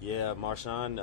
Yeah, Marshawn,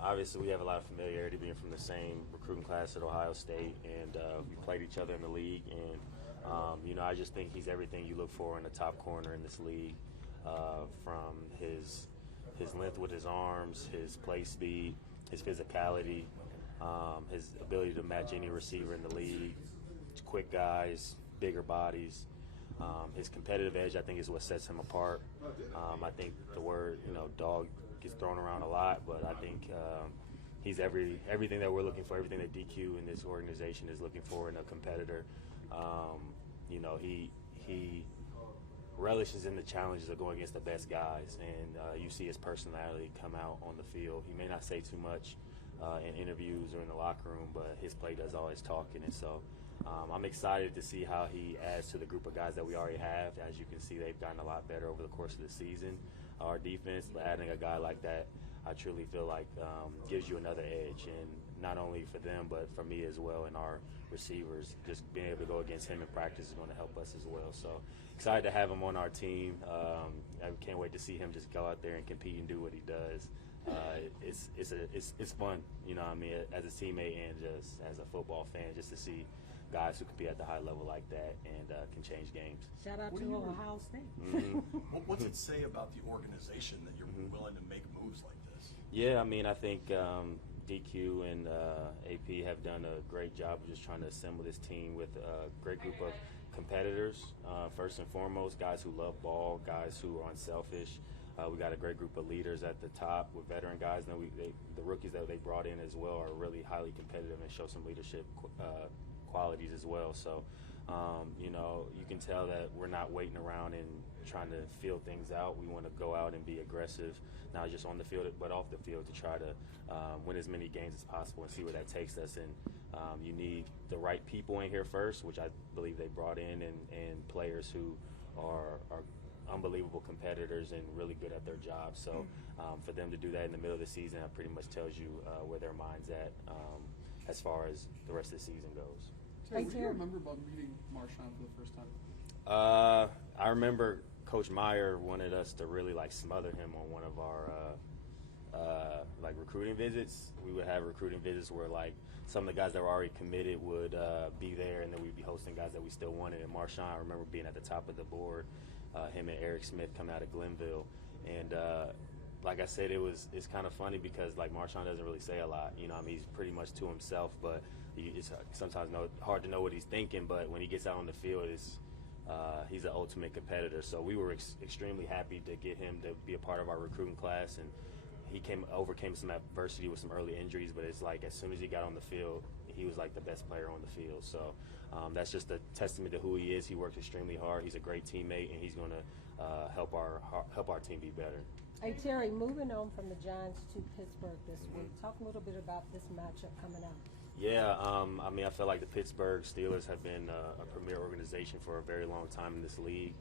obviously we have a lot of familiarity being from the same recruiting class at Ohio State, and we played each other in the league. And, I just think he's everything you look for in a top corner in this league, from his length with his arms, his play speed, his physicality, his ability to match any receiver in the league, quick guys, bigger bodies. His competitive edge, I think, is what sets him apart. I think the word, dog gets thrown around a lot, but I think he's everything that we're looking for, everything that DQ in this organization is looking for in a competitor. He relishes in the challenges of going against the best guys, and you see his personality come out on the field. He may not say too much in interviews or in the locker room, but his play does all his talking, and so I'm excited to see how he adds to the group of guys that we already have. As you can see, they've gotten a lot better over the course of the season. Our defense, but adding a guy like that, I truly feel like gives you another edge, and not only for them, but for me as well, and our receivers. Just being able to go against him in practice is going to help us as well. So excited to have him on our team. I can't wait to see him just go out there and compete and do what he does. It's fun, as a teammate and just as a football fan, just to see guys who can be at the high level like that and can change games. Shout out to Ohio State. Mm-hmm. What's it say about the organization that you're willing to make moves like this? Yeah, I think DQ and AP have done a great job of just trying to assemble this team with a great group of competitors, first and foremost, guys who love ball, guys who are unselfish. We got a great group of leaders at the top with veteran guys. And then the rookies that they brought in as well are really highly competitive and show some leadership qualities as well. So, you can tell that we're not waiting around and trying to feel things out. We want to go out and be aggressive, not just on the field but off the field, to try to win as many games as possible and see where that takes us. And you need the right people in here first, which I believe they brought in, and players who are unbelievable competitors and really good at their job. So for them to do that in the middle of the season, that pretty much tells you where their mind's at as far as the rest of the season goes. Terry, what do you remember about meeting Marshawn for the first time? I remember Coach Meyer wanted us to really smother him on one of our recruiting visits. We would have recruiting visits where some of the guys that were already committed would be there, and then we'd be hosting guys that we still wanted. And Marshawn, I remember being at the top of the board, him and Eric Smith coming out of Glenville, and like I said, it's kind of funny because Marshawn doesn't really say a lot. He's pretty much to himself, but it's sometimes hard to know what he's thinking. But when he gets out on the field, he's an ultimate competitor. So we were extremely happy to get him to be a part of our recruiting class, and he overcame some adversity with some early injuries. But it's as soon as he got on the field, he was the best player on the field. So that's just a testament to who he is. He works extremely hard. He's a great teammate, and he's going to help our team be better. Hey, Terry, moving on from the Giants to Pittsburgh this week, talk a little bit about this matchup coming up. Yeah, I feel like the Pittsburgh Steelers have been a premier organization for a very long time in this league,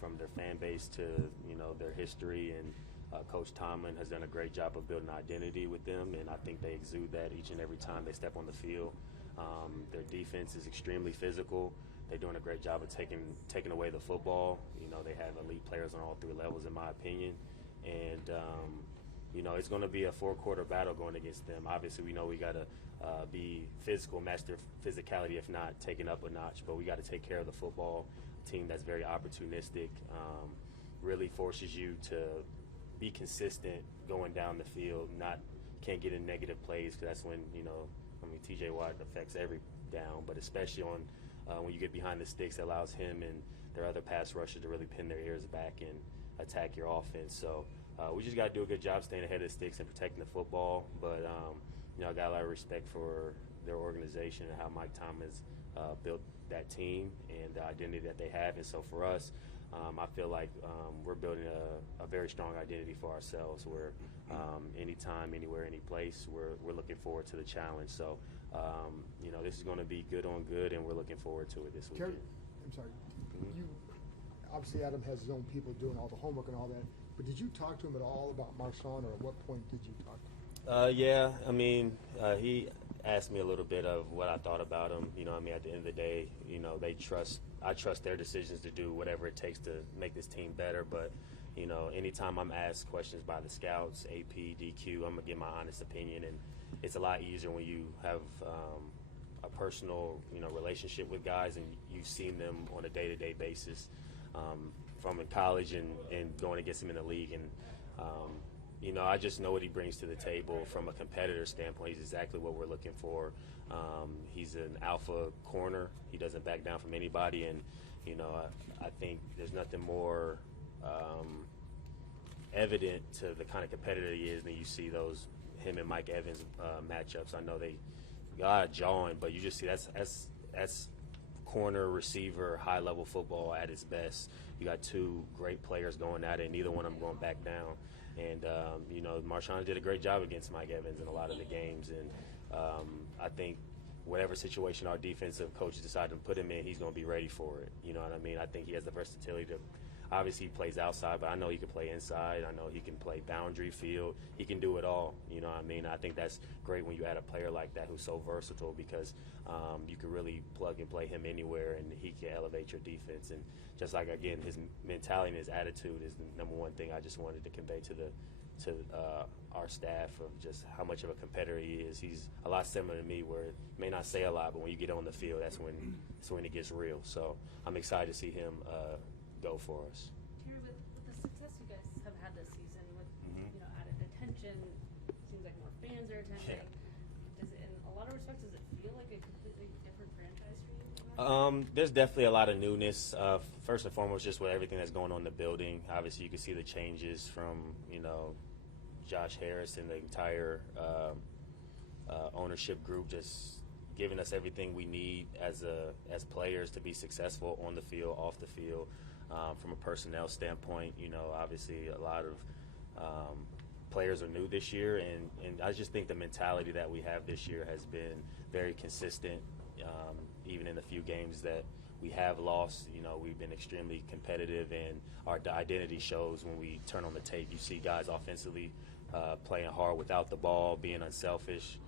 from their fan base to their history, and Coach Tomlin has done a great job of building an identity with them, and I think they exude that each and every time they step on the field. Their defense is extremely physical. They're doing a great job of taking away the football. They have elite players on all three levels, in my opinion, and it's going to be a four-quarter battle going against them. Obviously, we know we got to be physical, match their physicality, if not taking up a notch. But we got to take care of the football. A team that's very opportunistic, really forces you to be consistent going down the field. Can't get in negative plays, because that's when T.J. Watt affects every down, but especially on when you get behind the sticks, it allows him and their other pass rushers to really pin their ears back and attack your offense. So we just got to do a good job staying ahead of the sticks and protecting the football. But I got a lot of respect for their organization and how Mike Tomlin has built that team and the identity that they have. And so for us, I feel like we're building a very strong identity for ourselves, where anytime, anywhere, any place, we're looking forward to the challenge. So, this is going to be good on good, and we're looking forward to it this weekend. I'm sorry. You obviously, Adam has his own people doing all the homework and all that, but did you talk to him at all about Marshawn, or at what point did you talk to him? Yeah, he asked me a little bit of what I thought about him. At the end of the day, I trust their decisions to do whatever it takes to make this team better. But, you know, anytime I'm asked questions by the scouts, AP, DQ, I'm gonna give my honest opinion, and it's a lot easier when you have a personal, you know, relationship with guys and you've seen them on a day-to-day basis from in college and going against him in the league. And you know, I just know what he brings to the table from a competitor standpoint. He's exactly what we're looking for. He's an alpha corner. He doesn't back down from anybody, and you know, I think there's nothing more evident to the kind of competitor he is than you see those him and Mike Evans matchups. I know they got jawing, but you just see that's corner receiver high level football at its best. You got two great players going at it, and neither one of them going back down. And you know, Marshawn did a great job against Mike Evans in a lot of the games, and I think whatever situation our defensive coaches decide to put him in, he's going to be ready for it. You know what I mean? I think he has the versatility to. Obviously, he plays outside, but I know he can play inside. I know he can play boundary field. He can do it all. You know what I mean? I think that's great when you add a player like that who's so versatile, because you can really plug and play him anywhere, and he can elevate your defense. And just like, again, his mentality and his attitude is the number one thing I just wanted to convey to our staff, of just how much of a competitor he is. He's a lot similar to me, where he may not say a lot, but when you get on the field, that's when it gets real. So I'm excited to see him go for us. Terry, with the success you guys have had this season, with you know, added attention, seems like more fans are attending. Does it, in a lot of respects, does it feel like a completely different franchise for you? There's definitely a lot of newness. First and foremost, just with everything that's going on in the building. Obviously, you can see the changes from, you know, Josh Harris and the entire ownership group, just giving us everything we need as players to be successful on the field, off the field. From a personnel standpoint, you know, obviously a lot of players are new this year, and I just think the mentality that we have this year has been very consistent. Even in the few games that we have lost, you know, we've been extremely competitive, and our identity shows when we turn on the tape. You see guys offensively playing hard without the ball, being unselfish.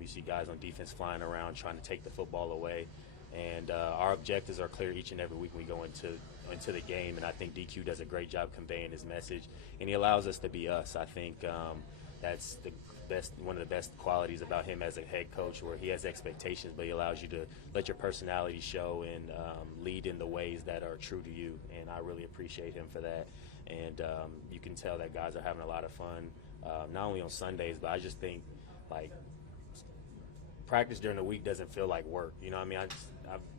You see guys on defense flying around trying to take the football away. And our objectives are clear each and every week we go into the game, and I think DQ does a great job conveying his message, and he allows us to be us. I think that's one of the best qualities about him as a head coach, where he has expectations, but he allows you to let your personality show and lead in the ways that are true to you, and I really appreciate him for that. And you can tell that guys are having a lot of fun, not only on Sundays, but I just think, like, practice during the week doesn't feel like work. You know what I mean?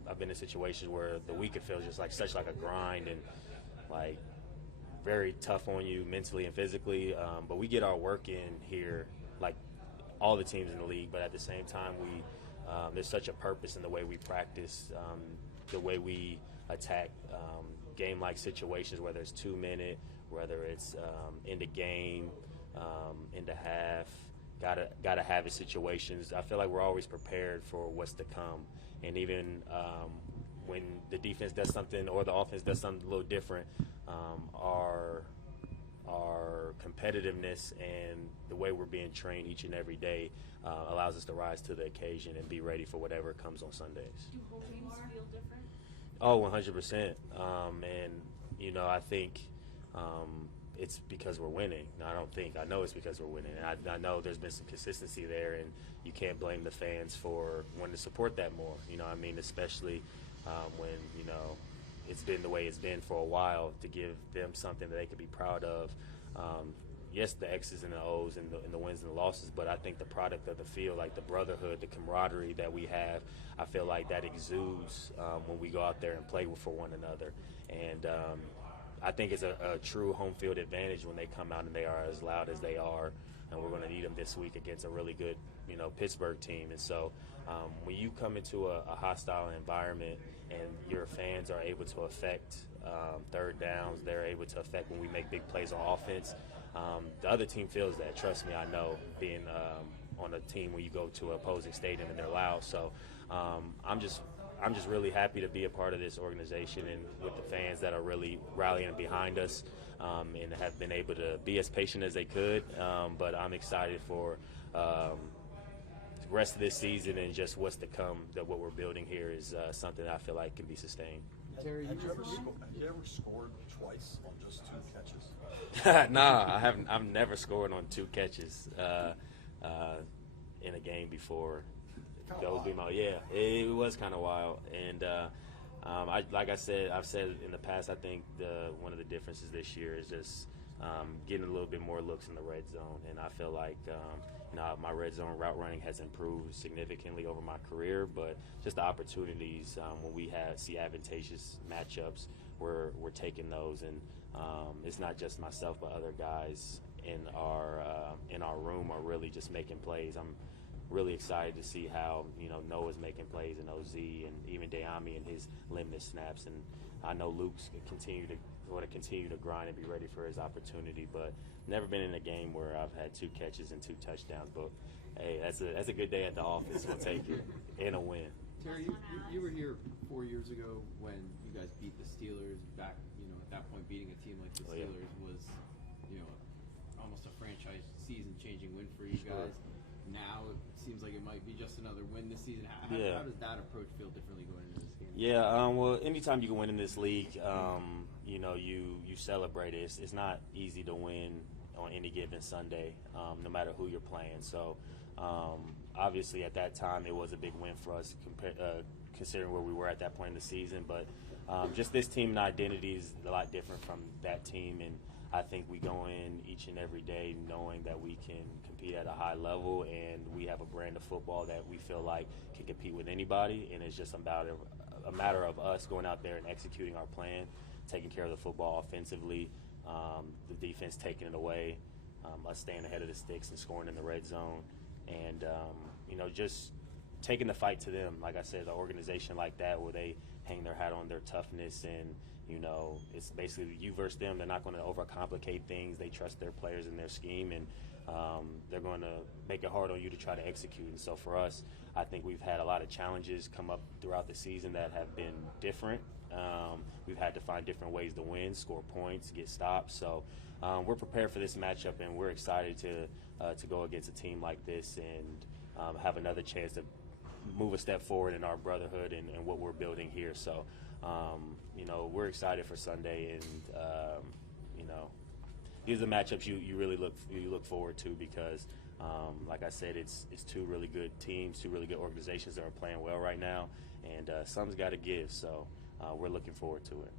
I've been in situations where the week it feels just like such like a grind and like very tough on you mentally and physically. But we get our work in here, like all the teams in the league. But at the same time, there's such a purpose in the way we practice, the way we attack game-like situations, whether it's 2-minute, whether it's into game, into half. Gotta have it situations. I feel like we're always prepared for what's to come, and even when the defense does something or the offense does something a little different, our competitiveness and the way we're being trained each and every day allows us to rise to the occasion and be ready for whatever comes on Sundays. Do home games feel different? Oh, 100%. And you know, I think. It's because we're winning. I know it's because we're winning. And I know there's been some consistency there, and you can't blame the fans for wanting to support that more. You know what I mean? Especially when, you know, it's been the way it's been for a while, to give them something that they could be proud of. Yes, the X's and the O's and the wins and the losses, but I think the product of the field, like the brotherhood, the camaraderie that we have, I feel like that exudes when we go out there and play for one another. And I think it's a true home field advantage when they come out and they are as loud as they are, and we're going to need them this week against a really good, you know, Pittsburgh team. And so when you come into a hostile environment and your fans are able to affect third downs, they're able to affect when we make big plays on offense, the other team feels that. Trust me, I know, being on a team where you go to an opposing stadium and they're loud. So I'm just really happy to be a part of this organization and with the fans that are really rallying behind us and have been able to be as patient as they could. But I'm excited for the rest of this season and just what's to come. That what we're building here is something that I feel like can be sustained. Terry, Have you ever scored twice on just 2 catches? Nah, I haven't. I've never scored on 2 catches in a game before. Kinda That would be wild. it was kind of wild. And I've said in the past, I think one of the differences this year is just getting a little bit more looks in the red zone. And I feel like my red zone route running has improved significantly over my career, but just the opportunities when we see advantageous matchups, we're taking those. And it's not just myself, but other guys in our room are really just making plays. I'm really excited to see how Noah's making plays in OZ, and even Dayami and his limited snaps. And I know Luke's continue to grind and be ready for his opportunity. But never been in a game where I've had 2 catches and 2 touchdowns. But hey, that's a good day at the office. We'll take it and a win. Terry, you were here 4 years ago when you guys beat the Steelers. Back, at that point, beating a team like the Steelers was, almost a franchise season-changing win for you guys. Now it seems like it might be just another win this season. How does that approach feel differently going into this game? Yeah, well, anytime you can win in this league, you celebrate it. It's not easy to win on any given Sunday, no matter who you're playing. So, obviously, at that time, it was a big win for us, considering where we were at that point in the season. But just this team and identity is a lot different from that team, and I think we go in each and every day knowing that we can compete at a high level, and we have a brand of football that we feel like can compete with anybody. And it's just about a matter of us going out there and executing our plan, taking care of the football offensively, the defense taking it away, us staying ahead of the sticks and scoring in the red zone, and just taking the fight to them. Like I said, an organization like that where they hang their hat on their toughness, and it's basically you versus them. They're not going to overcomplicate things. They trust their players and their scheme, and they're going to make it hard on you to try to execute. And so for us, I think we've had a lot of challenges come up throughout the season that have been different. We've had to find different ways to win, score points, get stops. So we're prepared for this matchup, and we're excited to go against a team like this and have another chance to move a step forward in our brotherhood and what we're building here. So, we're excited for Sunday, and these are the matchups you really look forward to because, like I said, it's 2 really good teams, 2 really good organizations that are playing well right now, and something's got to give. So, we're looking forward to it.